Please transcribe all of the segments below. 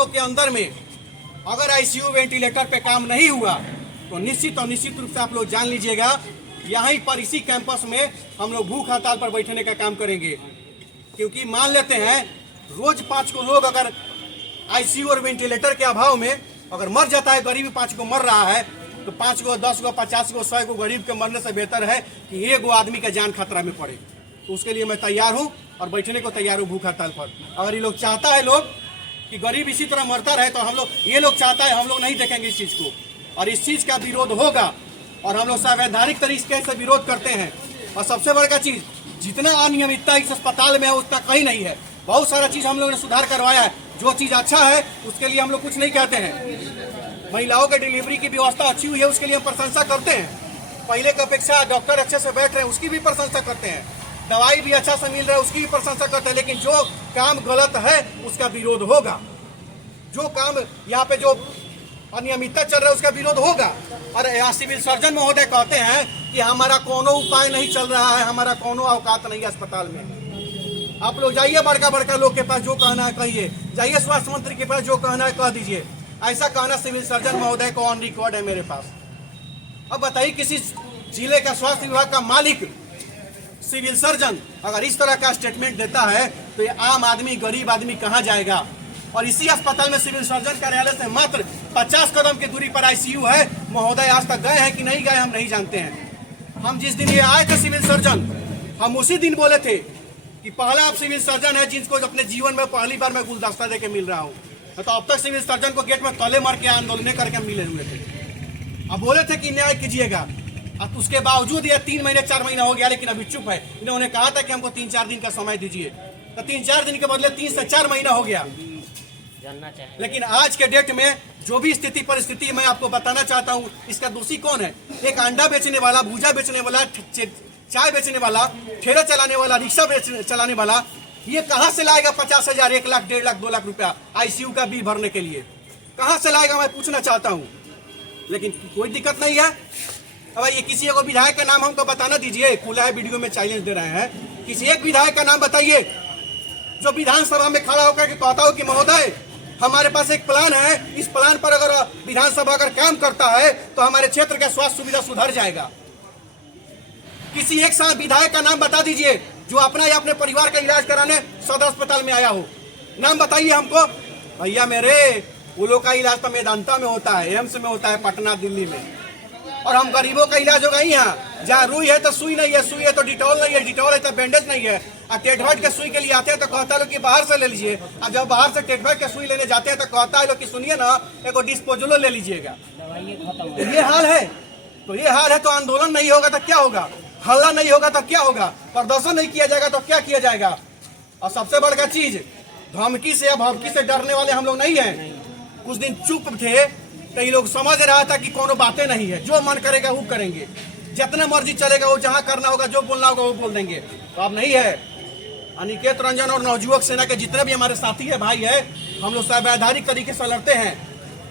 दिनों के अंदर में अगर आईसीयू वेंटिलेटर पे काम नहीं हुआ तो निश्चित और निश्चित रूप से आप लोग जान लीजिएगा, यहीं पर इसी कैंपस में हम लोग भूख हड़ताल पर बैठने का काम करेंगे। क्योंकि मान लेते हैं रोज 5 को लोग अगर आईसीयू और वेंटिलेटर के अभाव में अगर मर जाता है, गरीब 5 को मर रहा है, तो 5 को 10 को 50 को 100 को गरीब के मरने से बेहतर है कि एक आदमी का जान खतरा में पड़े। तो उसके लिए मैं तैयार हूँ और बैठने को तैयार हूँ भूख हड़ताल पर। अगर ये लोग चाहता है लोग कि गरीब इसी तरह मरता रहे, तो हम लोग ये लोग चाहता है, हम लोग नहीं देखेंगे इस चीज़ को, और इस चीज़ का विरोध होगा और हम लोग संवैधानिक तरीके से विरोध करते हैं। और सबसे बड़ा चीज़, जितना अनियमितता इस अस्पताल में है उतना कहीं नहीं है। बहुत सारा चीज़ हम लोगों ने सुधार करवाया है, जो चीज़ अच्छा है उसके लिए हम लोग कुछ नहीं कहते हैं। महिलाओं के डिलीवरी की व्यवस्था अच्छी हुई है, उसके लिए हम प्रशंसा करते हैं। पहले की अपेक्षा डॉक्टर अच्छे से बैठ रहे हैं, उसकी भी प्रशंसा करते हैं। दवाई भी अच्छा से मिल रहा है, उसकी भी प्रशंसा करते हैं। लेकिन जो काम गलत है उसका विरोध होगा, जो काम यहाँ पे जो अनियमितता चल रहा है उसका विरोध होगा। और यहाँ सिविल सर्जन महोदय कहते हैं कि हमारा कोनो उपाय नहीं चल रहा है, हमारा कोनो औकात नहीं है अस्पताल में। आप लोग जाइए बड़का बड़का लोग के पास, जो कहना है कहिए, जाइए स्वास्थ्य मंत्री के पास, जो कहना है कह दीजिए। ऐसा कहना सिविल सर्जन महोदय को ऑन रिकॉर्ड है मेरे पास। अब बताइए, किसी जिले का स्वास्थ्य विभाग का मालिक सिविल सर्जन अगर इस तरह का स्टेटमेंट देता है तो ये आम आदमी, गरीब आदमी कहाँ जाएगा। और इसी अस्पताल में सिविल सर्जन कार्यालय से मात्र 50 कदम की दूरी पर आईसीयू है। महोदय आज तक गए हैं कि नहीं गए हम नहीं जानते हैं। हम जिस दिन ये आए थे सिविल सर्जन, हम उसी दिन बोले थे कि पहला आप सिविल सर्जन है जिसको अपने जीवन में पहली बार मैं गुलदस्ता देके मिल रहा हूँ। तो अब तक सिविल सर्जन को गेट में तले मार के आंदोलन करके हम मिले हुए थे। अब बोले थे कि न्याय कीजिएगा, अब उसके बावजूद ये 3 महीने 4 महीना हो गया, लेकिन अभी चुप है। इन्होंने कहा था कि हमको 3-4 दिन का समय दीजिए, तो 3-4 दिन के बदले 3 से 4 महीना हो गया। लेकिन आज के डेट में जो भी स्थिति परिस्थिति मैं आपको बताना चाहता हूँ, इसका दोषी कौन है? एक अंडा बेचने वाला, भूजा बेचने वाला, चाय बेचने वाला, ठेला चलाने वाला, रिक्शा चलाने वाला, ये कहाँ से लाएगा 50,000, 1 लाख, 1.5 लाख, 2 लाख रुपया आईसीयू का बिल भरने के लिए? कहाँ से लाएगा मैं पूछना चाहता हूँ। लेकिन कोई दिक्कत नहीं है। अब ये किसी एक विधायक का नाम हमको बताना दीजिए, खुला है, वीडियो में चैलेंज दे रहे हैं। किसी एक विधायक का नाम बताइए जो विधानसभा में खड़ा होकर के कहता हो कि महोदय हमारे पास एक प्लान है, इस प्लान पर अगर विधानसभा अगर काम करता है तो हमारे क्षेत्र का स्वास्थ्य सुविधा सुधर जाएगा। किसी एक साथ विधायक का नाम बता दीजिए जो अपना या अपने परिवार का इलाज कराने सदर अस्पताल में आया हो। नाम बताइए हमको। भैया मेरे, वो लोग का इलाज तो मेदांता में होता है, एम्स में होता है, पटना दिल्ली में। और हम गरीबों का इलाज होगा यहाँ, जहाँ रुई है तो सुई नहीं है, सुई है तो डिटॉल नहीं है, डिटॉल है तो बैंडेज नहीं है। और टेटवाइट के सुई के लिए आते हैं तो कहता है लोग कि बाहर से ले लीजिए। और जब बाहर से टेटवाइट के सुई लेने जाते हैं तो कहता है लोग कि सुनिए ना, एक डिस्पोजलो ले लीजिएगा। तो ये हाल है, तो आंदोलन नहीं होगा तो क्या होगा, हल्ला नहीं होगा तो क्या होगा, प्रदर्शन नहीं किया जाएगा तो क्या किया जाएगा। और सबसे बड़ा चीज, धमकी से या भभकी से डरने वाले हम लोग नहीं है। कुछ दिन चुप थे तो ये लोग समझ रहा था कि कोनो बातें नहीं है, जो मन करेगा वो करेंगे, जितना मर्जी चलेगा वो, जहाँ करना होगा, जो बोलना होगा वो बोल देंगे। तो अब नहीं है। अनिकेत रंजन और नवयुवक सेना के जितने भी हमारे साथी है, भाई है, हम लोग संवैधानिक तरीके से लड़ते हैं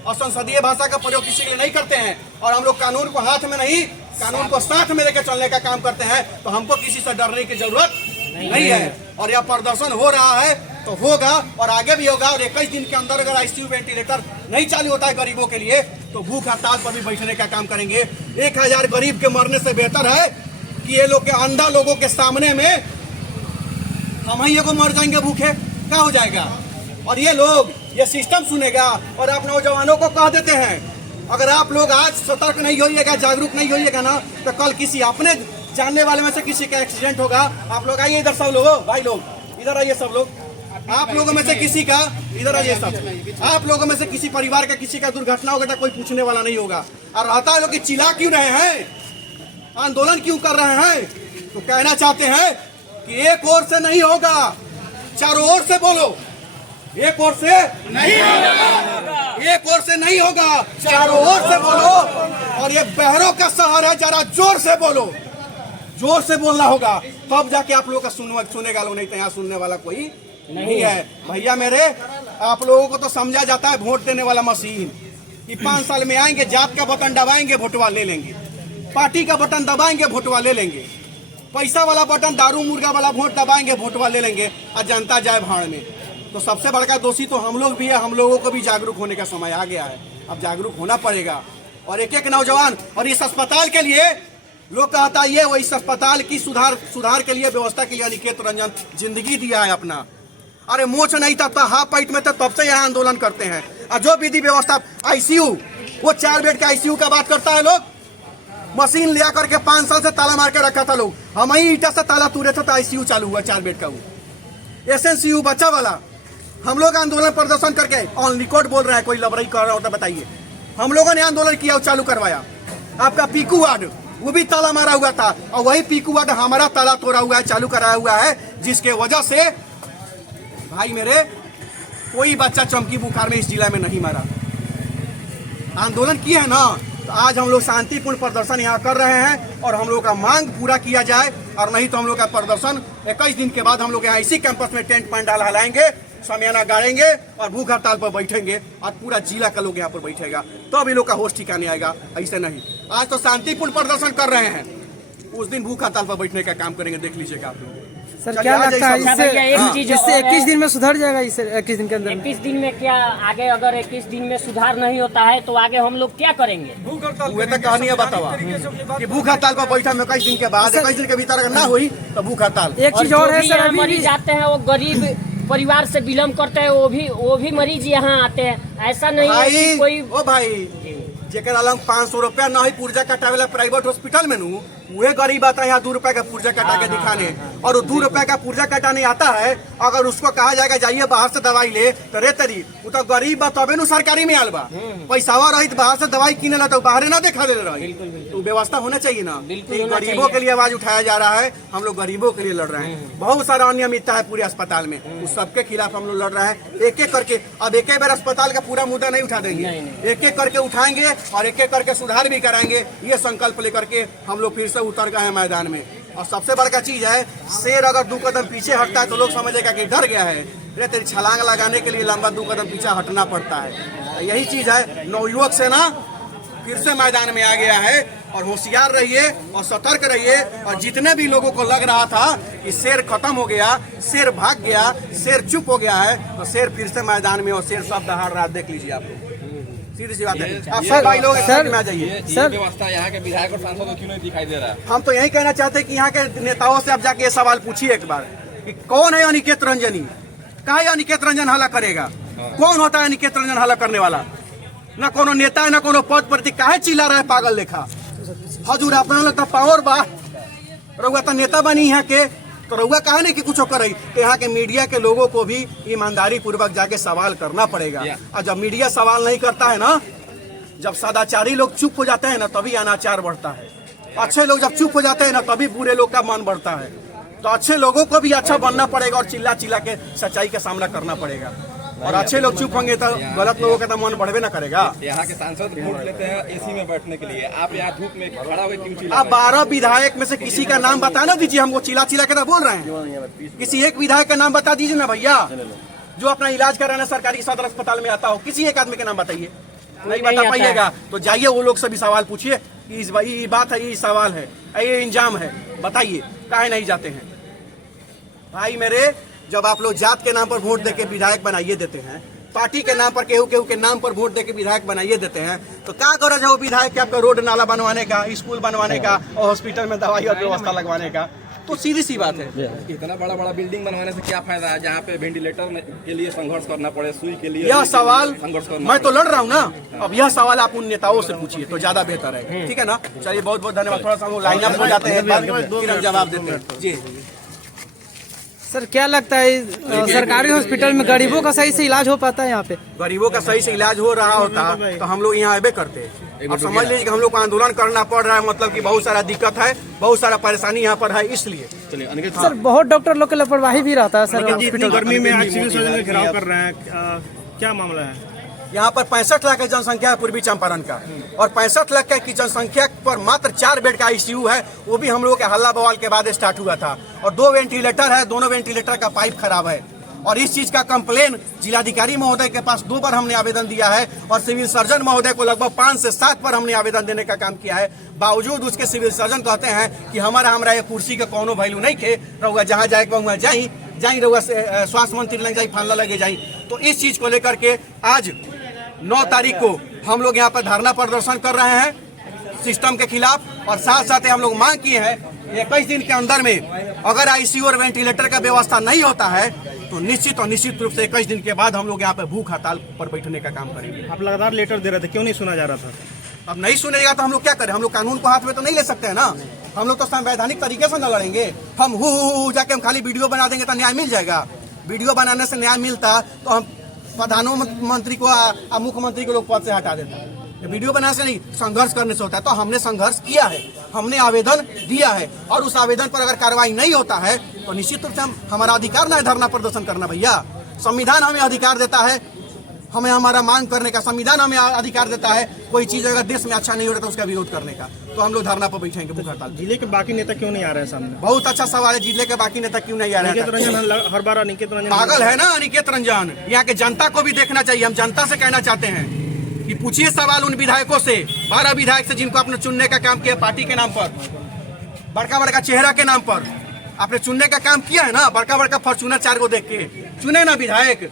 और संसदीय भाषा का प्रयोग किसी के लिए नहीं करते हैं। और हम लोग कानून को हाथ में नहीं, कानून को साथ में लेकर चलने का काम करते हैं। तो हमको किसी से डरने की जरूरत नहीं है। और यह प्रदर्शन हो रहा है तो होगा और आगे भी होगा। और 21 दिन के अंदर अगर आईसीयू वेंटिलेटर नहीं चालू होता है गरीबों के लिए तो भूख हड़ताल पर भी बैठने का काम करेंगे। 1000 गरीब के मरने से बेहतर है कि ये लोग के अंधा लोगों के सामने में हम ही को मर जाएंगे भूखे, क्या हो जाएगा। और ये लोग ये सिस्टम सुनेगा और आप नौजवानों को कह देते हैं, अगर आप लोग आज सतर्क नहीं होइएगा, जागरूक नहीं होइएगा ना, तो कल किसी अपने जानने वाले में से किसी का एक्सीडेंट होगा। आप लोग आइए इधर, सब लोग, भाई लोग इधर आइए, सब लोग, आप लोगों में से किसी का इधर आइए, सब आप लोगों में से किसी परिवार का किसी का दुर्घटना होगा तो कोई पूछने वाला नहीं होगा। और रहता है लोग कि चिल्ला क्यों रहे हैं, आंदोलन क्यों कर रहे हैं, तो कहना चाहते हैं कि एक ओर से नहीं होगा, चारों ओर से बोलो। एक ओर से नहीं होगा, एक ओर से नहीं होगा, चारों ओर से बोलो। और ये बहरों का शहर है, जरा जोर से बोलो, जोर से बोलना होगा, तब जाके आप लोगों का सुनेगा लोग, नहीं तो यहाँ सुनने वाला कोई नहीं है। भैया मेरे, आप लोगों को तो समझा जाता है वोट देने वाला मशीन कि 5 साल में आएंगे, जात का बटन दबाएंगे, वोटवा ले लेंगे, पार्टी का बटन दबाएंगे, वोटवा ले लेंगे, पैसा वाला बटन, दारू मुर्गा वाला वोट दबाएंगे, वोटवा ले लेंगे और जनता जाए भाड़ में। तो सबसे बड़का दोषी तो हम लोग भी है। हम लोगों को भी जागरूक होने का समय आ गया है, अब जागरूक होना पड़ेगा। और एक एक नौजवान, और इस अस्पताल के लिए लोग कहता ये वो इस अस्पताल की सुधार के लिए, व्यवस्था के लिए अनिकेत रंजन जिंदगी दिया है अपना। अरे मोच नहीं था तो हाफ पाइट में था, तब से यहाँ आंदोलन करते हैं। और जो विधि व्यवस्था आईसीयू, वो 4 बेड का आईसीयू का बात करता है लोग, मशीन लिया करके 5 साल से ताला मार के रखा था लोग। हम ही ईटा से ताला तोड़े थे तो आईसीयू चालू हुआ 4 बेड का। वो एसएनसीयू बच्चा वाला हम लोग आंदोलन प्रदर्शन करके ऑन रिकॉर्ड बोल रहे हैं, कोई लबरई कर रहा होता बताइए। हम लोगों ने आंदोलन किया और चालू करवाया। आपका पीकू वार्ड, वो भी ताला मारा हुआ था, और वही पीकू वार्ड हमारा ताला तोड़ा हुआ है, चालू कराया हुआ है, जिसके वजह से भाई मेरे कोई बच्चा चमकी बुखार में इस जिला में नहीं मरा। आंदोलन किए है ना, तो आज हम लोग शांतिपूर्ण प्रदर्शन यहाँ कर रहे हैं और हम लोग का मांग पूरा किया जाए, और नहीं तो हम लोग का प्रदर्शन 21 दिन के बाद हम लोग यहाँ इसी कैंपस में टेंट पंडाल हलाएंगे, शामियाना गाड़ेंगे और भूख हड़ताल पर बैठेंगे, और पूरा जिला का लोग यहाँ पर बैठेगा, तो अभी लोग का होश ठिकाने आएगा। ऐसे नहीं, आज तो शांतिपूर्ण प्रदर्शन कर रहे हैं, उस दिन भूख हड़ताल पर बैठने का काम करेंगे, देख लीजिएगा आप लोग। सर क्या लगता है इससे 21 दिन में सुधर जाएगा? इससे 21 दिन के अंदर 21 दिन में क्या आगे, अगर 21 दिन में सुधार नहीं होता है तो आगे हम लोग क्या करेंगे? वो तो कहानी है, बतावा कि भूख हड़ताल पर बैठा में 21 दिन के बाद, 21 दिन के भीतर अगर ना हुई तो भूख हड़ताल। एक चीज और है सर, मरीज आते हैं वो गरीब परिवार से बिलोंग करते हैं, वो भी मरीज यहाँ आते हैं। ऐसा नहीं है कि कोई ओ भाई जेकर अलग 500 रुपया ना ही पुर्जा कटावेला प्राइवेट हॉस्पिटल में नू, वह गरीब आता है यहाँ 2 रुपए का पुर्जा कटा के दिखाने, और वो 2 रुपए का पुर्जा कटाने आता है। अगर उसको कहा जाएगा जाइए बाहर से दवाई ले, तो रे तरी वो तो गरीब बा, तबे नु सरकारी में आल बा। पैसावा रही बाहर से दवाई किने ला तो बाहर ना देखा दे रही, तो व्यवस्था होना चाहिए ना। गरीबों के लिए आवाज उठाया जा रहा है, हम लोग गरीबों के लिए लड़ रहे हैं। बहुत सारा अनियमितता है पूरे अस्पताल में, उस सबके खिलाफ हम लोग लड़ रहे हैं, एक एक करके। अब एक बार अस्पताल का पूरा मुद्दा नहीं उठा देंगे, एक एक करके उठाएंगे और एक एक करके सुधार भी कराएंगे। ये संकल्प लेकर के हम लोग फिर से उतर गए हैं मैदान में। और सबसे बड़का चीज है, शेर अगर 2 कदम पीछे हटता है तो लोग समझेगा कि डर गया है, रे तेरी छलांग लगाने के लिए लंबा 2 कदम पीछे हटना पड़ता है। यही चीज है, नवयुवक सेना फिर से मैदान में आ गया है, और होशियार रहिए और सतर्क रहिए। और जितने भी लोगों को लग रहा था कि शेर खत्म हो गया, शेर भाग गया, शेर चुप हो गया है, तो शेर फिर से मैदान में, और शेर सब दहाड़ रहा, देख लीजिए आप लोग। सीधी सी बात है, आप सब भाई लोग में आ जाइए। सर व्यवस्था यहाँ के विधायक और सांसद को क्यों नहीं दिखाई दे रहा है? हम तो यही कहना चाहते हैं कि यहाँ के नेताओं से आप जाके ये सवाल पूछिए एक बार कि कौन है अनिकेत रंजनी, कहा अनिकेत रंजन हल्ला करेगा? कौन होता है अनिकेत रंजन हल्ला करने वाला? न कोनो नेता है, न कोनो पद प्रति, काहे चिल्ला रहा है पागल लेखा? हजूर अपना लगता पावर बा, रउआ तो नेता बनी यहाँ के, तो रउआ कहा नहीं कि कुछ कर रही। तो यहाँ के मीडिया के लोगों को भी ईमानदारी पूर्वक जाके सवाल करना पड़ेगा। और जब मीडिया सवाल नहीं करता है ना, जब सदाचारी लोग चुप हो जाते हैं ना, तभी अनाचार बढ़ता है। अच्छे लोग जब चुप हो जाते हैं ना, तभी बुरे लोग का मन बढ़ता है। तो अच्छे लोगों को भी अच्छा बनना पड़ेगा और चिल्ला चिल्ला के सच्चाई का सामना करना पड़ेगा। और अच्छे लोग चुप होंगे तो गलत लोगों का तो मन बढ़वे ना करेगा। यहाँ के सांसद वोट लेते हैं एसी में बैठने के लिए, आप यहाँ धूप में खड़ा हुए क्यों चिल्ला? आप 12 विधायक में से किसी का नाम बता ना दीजिए, हमको चिल्ला चिल्ला के तो बोल रहे हैं। किसी एक विधायक का नाम बता दीजिए ना भैया, जो अपना इलाज कराना सरकारी सदर अस्पताल में आता हो। किसी एक आदमी का नाम बताइए, नहीं बता पाइएगा तो जाइए वो लोग से भी सवाल पूछिए, ये बात है, ये सवाल है, ये इंजाम है, बताइए काहे नहीं जाते हैं? भाई मेरे, जब आप लोग जात के नाम पर वोट देके विधायक बनाइए देते हैं, पार्टी के नाम पर केहू केहू के नाम पर वोट देके विधायक बनाइए देते हैं, तो क्या गरज है वो विधायक के आपका रोड नाला बनवाने का, स्कूल बनवाने का, और हॉस्पिटल में दवाई और व्यवस्था लगवाने का? तो सीधी सी बात है। इतना बड़ा बड़ा बिल्डिंग बनवाने से क्या फायदा है, जहाँ पे वेंटिलेटर के लिए संघर्ष करना पड़े, सुई के लिए यह सवाल संघर्ष करना। मैं तो लड़ रहा हूँ ना, अब यह सवाल आप उन नेताओं से पूछिए तो ज्यादा बेहतर है। ठीक है ना, चलिए बहुत बहुत धन्यवाद। थोड़ा सा हम लाइन अप हो जाते हैं, फिर हम जवाब देते हैं। जी सर क्या लगता है सरकारी हॉस्पिटल में गरीबों का सही से इलाज हो पाता है? यहाँ पे गरीबों का सही से इलाज हो रहा होता तो हम लोग यहाँ आबे करते। अब समझ लीजिए कि हम लोग को आंदोलन करना पड़ रहा है, मतलब कि बहुत सारा दिक्कत है, बहुत सारा परेशानी यहाँ पर है, इसलिए। चलिए सर बहुत डॉक्टर लोग की लापरवाही भी रहता है सर हॉस्पिटल। गर्मी में आज सिविल सर्जन का घेराव कर रहे हैं, क्या मामला है? यहाँ पर 65 लाख की जनसंख्या है पूर्वी चंपारण का, और 65 लाख की जनसंख्या पर मात्र 4 बेड का आईसीयू है, वो भी हम लोगों के हल्ला बवाल के बाद स्टार्ट हुआ था। और 2 वेंटिलेटर है, दोनों वेंटिलेटर का पाइप खराब है, और इस चीज का कंप्लेन जिलाधिकारी महोदय के पास 2 बार हमने आवेदन दिया है, और सिविल सर्जन महोदय को लगभग 5 से 7 बार हमने आवेदन देने का काम किया है। बावजूद उसके सिविल सर्जन कहते हैं कि हमारा ये कुर्सी का कोनो वैल्यू नहीं खे, रहुआ जहाँ जाए वहाँ जाई, जाई रहुआ स्वास्थ्य मंत्री लग जाई, फानला लगे जाई। तो इस चीज को लेकर के आज 9 तारीख को हम लोग यहाँ पर धरना प्रदर्शन कर रहे हैं सिस्टम के खिलाफ, और साथ साथ हम लोग मांग किए हैं 21 दिन के अंदर में अगर आईसीयू और वेंटिलेटर का व्यवस्था नहीं होता है तो निश्चित रूप से 21 दिन के बाद हम लोग यहाँ पे भूख हड़ताल पर बैठने का काम करेंगे। आप लगातार लेटर दे रहे थे, क्यों नहीं सुना जा रहा था? अब नहीं सुनेगा तो हम लोग क्या करें? हम लोग कानून को हाथ में तो नहीं ले सकते हैं ना। हम लोग तो संवैधानिक तरीके से न लड़ेंगे। हम हु जाके हम खाली वीडियो बना देंगे तो न्याय मिल जाएगा? वीडियो बनाने से न्याय मिलता तो हम प्रधानमंत्री को मुख्यमंत्री को लोग पद से हटा देता। वीडियो बनाने से नहीं, संघर्ष करने से होता है। तो हमने संघर्ष किया है, हमने आवेदन दिया है, और उस आवेदन पर अगर कार्रवाई नहीं होता है तो निश्चित रूप से हमारा अधिकार ना है धरना प्रदर्शन करना। भैया, संविधान हमें अधिकार देता है, हमें हमारा मांग करने का संविधान हमें अधिकार देता है। कोई चीज अगर देश में अच्छा नहीं हो रहा तो उसका विरोध करने का, तो हम लोग धरना पर बैठेंगे भूख हड़ताल। जिले के बाकी नेता क्यों नहीं आ रहे हैं सामने? बहुत अच्छा सवाल है। जिले के बाकी नेता क्यों नहीं आ रहे हैं? अनिकेत रंजन हर बार अनिकेत रंजन पागल है ना अनिकेत रंजन। यहाँ के जनता को भी देखना चाहिए। हम जनता से कहना चाहते हैं कि पूछिए सवाल उन विधायकों से, 12 विधायक से जिनको आपने चुनने का काम किया पार्टी के नाम पर, बड़का बड़का चेहरा के नाम पर आपने चुनने का काम किया है ना। बड़का बड़का फॉर्चूनर 4 को देख के चुने ना विधायक।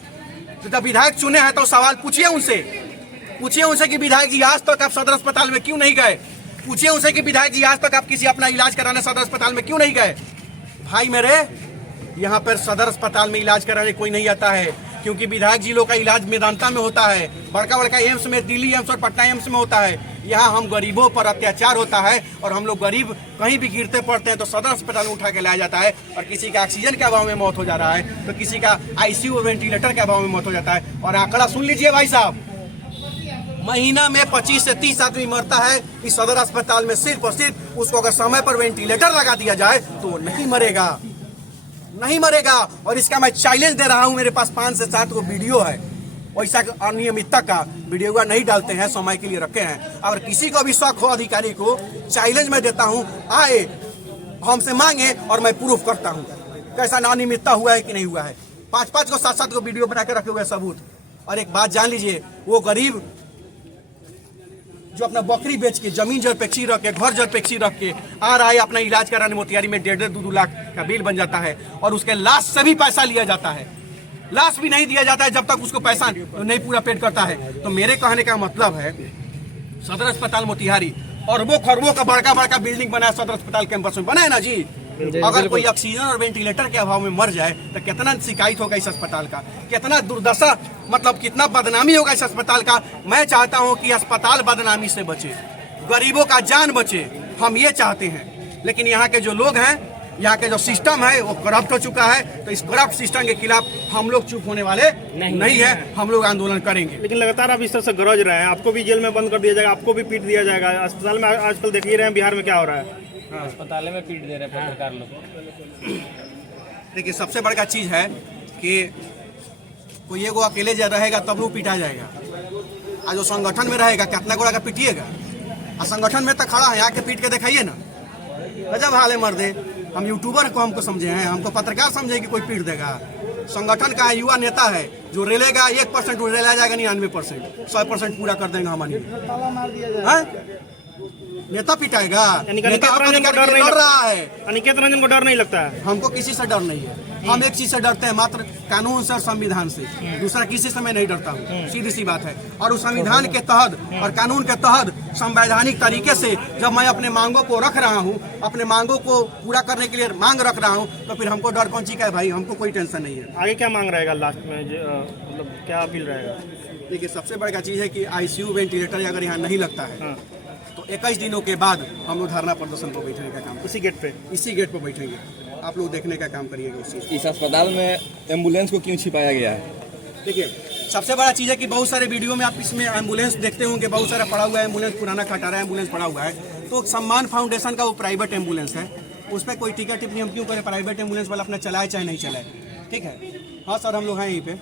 तो जब विधायक चुने हैं तो सवाल पूछिए उनसे कि विधायक जी आज तक आप सदर अस्पताल में क्यों नहीं गए? पूछिए उनसे कि विधायक जी आज तक आप किसी अपना इलाज कराने सदर अस्पताल में क्यों नहीं गए? भाई मेरे, यहाँ पर सदर अस्पताल में इलाज कराने कोई नहीं आता है, क्योंकि विधायक जी लोग का इलाज मेदांता में होता है, बड़का बड़का एम्स में, दिल्ली एम्स और पटना एम्स में होता है। यहाँ हम गरीबों पर अत्याचार होता है, और हम लोग गरीब कहीं भी गिरते पड़ते हैं तो सदर अस्पताल में उठा के लाया जाता है, और किसी का ऑक्सीजन के अभाव में मौत हो जा रहा है तो किसी का आईसीयू वेंटिलेटर के अभाव में मौत हो जाता है। और आंकड़ा सुन लीजिए भाई साहब, महीना में 25 से 30 आदमी मरता है इस सदर अस्पताल में, सिर्फ और सिर्फ उसको अगर समय पर वेंटिलेटर लगा दिया जाए तो वो नहीं मरेगा। और इसका मैं चैलेंज दे रहा हूं, मेरे पास 5 से 7 को वीडियो है, वैसा अनियमितता का वीडियो नहीं डालते हैं, समय के लिए रखे हैं। अगर किसी को भी शक हो अधिकारी को, चैलेंज मैं देता हूं, आए हमसे मांगे और मैं प्रूफ करता हूं कैसा अनियमितता हुआ है कि नहीं हुआ है। 5-5 को 7-7 को वीडियो बना के रखे हुए सबूत। और एक बात जान लीजिए, वो गरीब जो अपना बकरी बेच के, जमीन जरपेक्सी रख के, घर जरपेक्सी रख के आ रहा है अपना इलाज कराने मोतिहारी में, 1.5-2 लाख का बिल बन जाता है, और उसके लाश से भी पैसा लिया जाता है। लाश भी नहीं दिया जाता है जब तक उसको पैसा नहीं पूरा पेड करता है। तो मेरे कहने का मतलब है, सदर अस्पताल मोतिहारी अरबों खरबों का बड़का बड़का बिल्डिंग बना है सदर अस्पताल कैंपस में, बना है ना जी। अगर कोई ऑक्सीजन और वेंटिलेटर के अभाव में मर जाए तो कितना शिकायत होगा इस अस्पताल का, कितना दुर्दशा, मतलब कितना बदनामी होगा इस अस्पताल का। मैं चाहता हूं कि अस्पताल बदनामी से बचे, गरीबों का जान बचे, हम ये चाहते हैं। लेकिन यहाँ के जो लोग हैं, यहाँ के जो सिस्टम है वो करप्ट हो चुका है, तो इस करप्ट सिस्टम के खिलाफ हम लोग चुप होने वाले नहीं है, हम लोग आंदोलन करेंगे। लेकिन लगातार आप इस तरह से गरज रहे हैं, आपको भी जेल में बंद कर दिया जाएगा, आपको भी पीट दिया जाएगा। अस्पताल में आजकल देख ही रहे हैं बिहार में क्या हो रहा है। अस्पताल में पीट दे रहे हैं पत्रकार लोग। देखिए, सबसे बड़ा चीज है कि कोई एगो अकेले रहेगा तब वो पीटा जाएगा, और जो संगठन में रहेगा कितना गोड़ा का पीटिएगा। और संगठन में तो खड़ा है, आके पीट के दिखाइए ना, गजब हाल है मर्दे। हम यूट्यूबर को हमको समझे हैं, हमको पत्रकार समझे कि कोई पीट देगा। संगठन का युवा नेता है जो रेलेगा 1% रेला जाएगा, 99% 100% पूरा कर देंगे हमारी। नेता पिटाएगा, नेता डर रहा है। अनिकेत रंजन को डर नहीं लगता है? हमको किसी से डर नहीं है, हम एक चीज से डरते हैं, मात्र कानून से और संविधान से। दूसरा किसी से मैं नहीं डरता हूँ, सीधी सी बात है। और उस संविधान के तहत और कानून के तहत संवैधानिक तरीके से जब मैं अपने मांगों को रख रहा हूँ, अपने मांगों को पूरा करने के लिए मांग रख रहा हूँ, तो फिर हमको डर कौन सी का है भाई? हमको कोई टेंशन नहीं है। आगे क्या मांग रहेगा लास्ट में, मतलब क्या अपील रहेगा? देखिए, सबसे बड़ा चीज है कि आईसीयू वेंटिलेटर अगर यहाँ नहीं लगता है तो 21 दिनों के बाद हम लोग धरना प्रदर्शन पर बैठने का काम, इसी गेट पे बैठेंगे। आप लोग देखने का काम करिएगा उस चीज़। इस अस्पताल में एम्बुलेंस को क्यों छिपाया गया है? देखिए, सबसे बड़ा चीज़ है कि बहुत सारे वीडियो में आप इसमें एम्बुलेंस देखते होंगे, बहुत सारा पड़ा हुआ है एम्बुलेंस, पुराना खटारा एम्बुलेंस पड़ा हुआ है। तो सम्मान फाउंडेशन का वो प्राइवेट एम्बुलेंस है, उस पर कोई टिकट टिप्पणी हम क्यों करें? प्राइवेट एम्बुलेंस वाला अपना चलाए चाहे नहीं चलाए, ठीक है। हाँ सर, हम लोग हैं यहीं पे,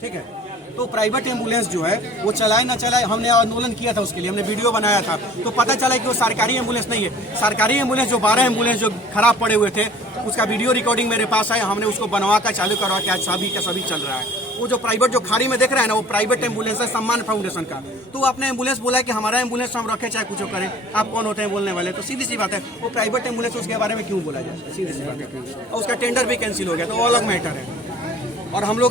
ठीक है। तो प्राइवेट एम्बुलेंस जो है वो चलाए ना चलाए, हमने आंदोलन किया था, उसके लिए हमने वीडियो बनाया था, तो पता चला कि वो सरकारी एम्बुलेंस नहीं है। सरकारी एम्बुलेंस जो 12 एम्बुलेंस जो खराब पड़े हुए थे उसका वीडियो रिकॉर्डिंग मेरे पास है, हमने उसको बनवा कर चालू करवा के आज सभी का सभी चल रहा है। वो जो प्राइवेट जो खाड़ी में देख रहे हैं ना, वो प्राइवेट एम्बुलेंस है सम्मान फाउंडेशन का। तो वो अपने एम्बुलेंस बोला है कि हमारा एम्बुलेंस हम रखे चाहे कुछ करें, आप कौन होते हैं बोलने वाले। तो सीधी सी बात है, वो प्राइवेट एम्बुलेंस उसके बारे में क्यों बोला जाए, सीधी सी बात है। और उसका टेंडर भी कैंसिल हो गया, तो वो अलग मैटर है। और हम लोग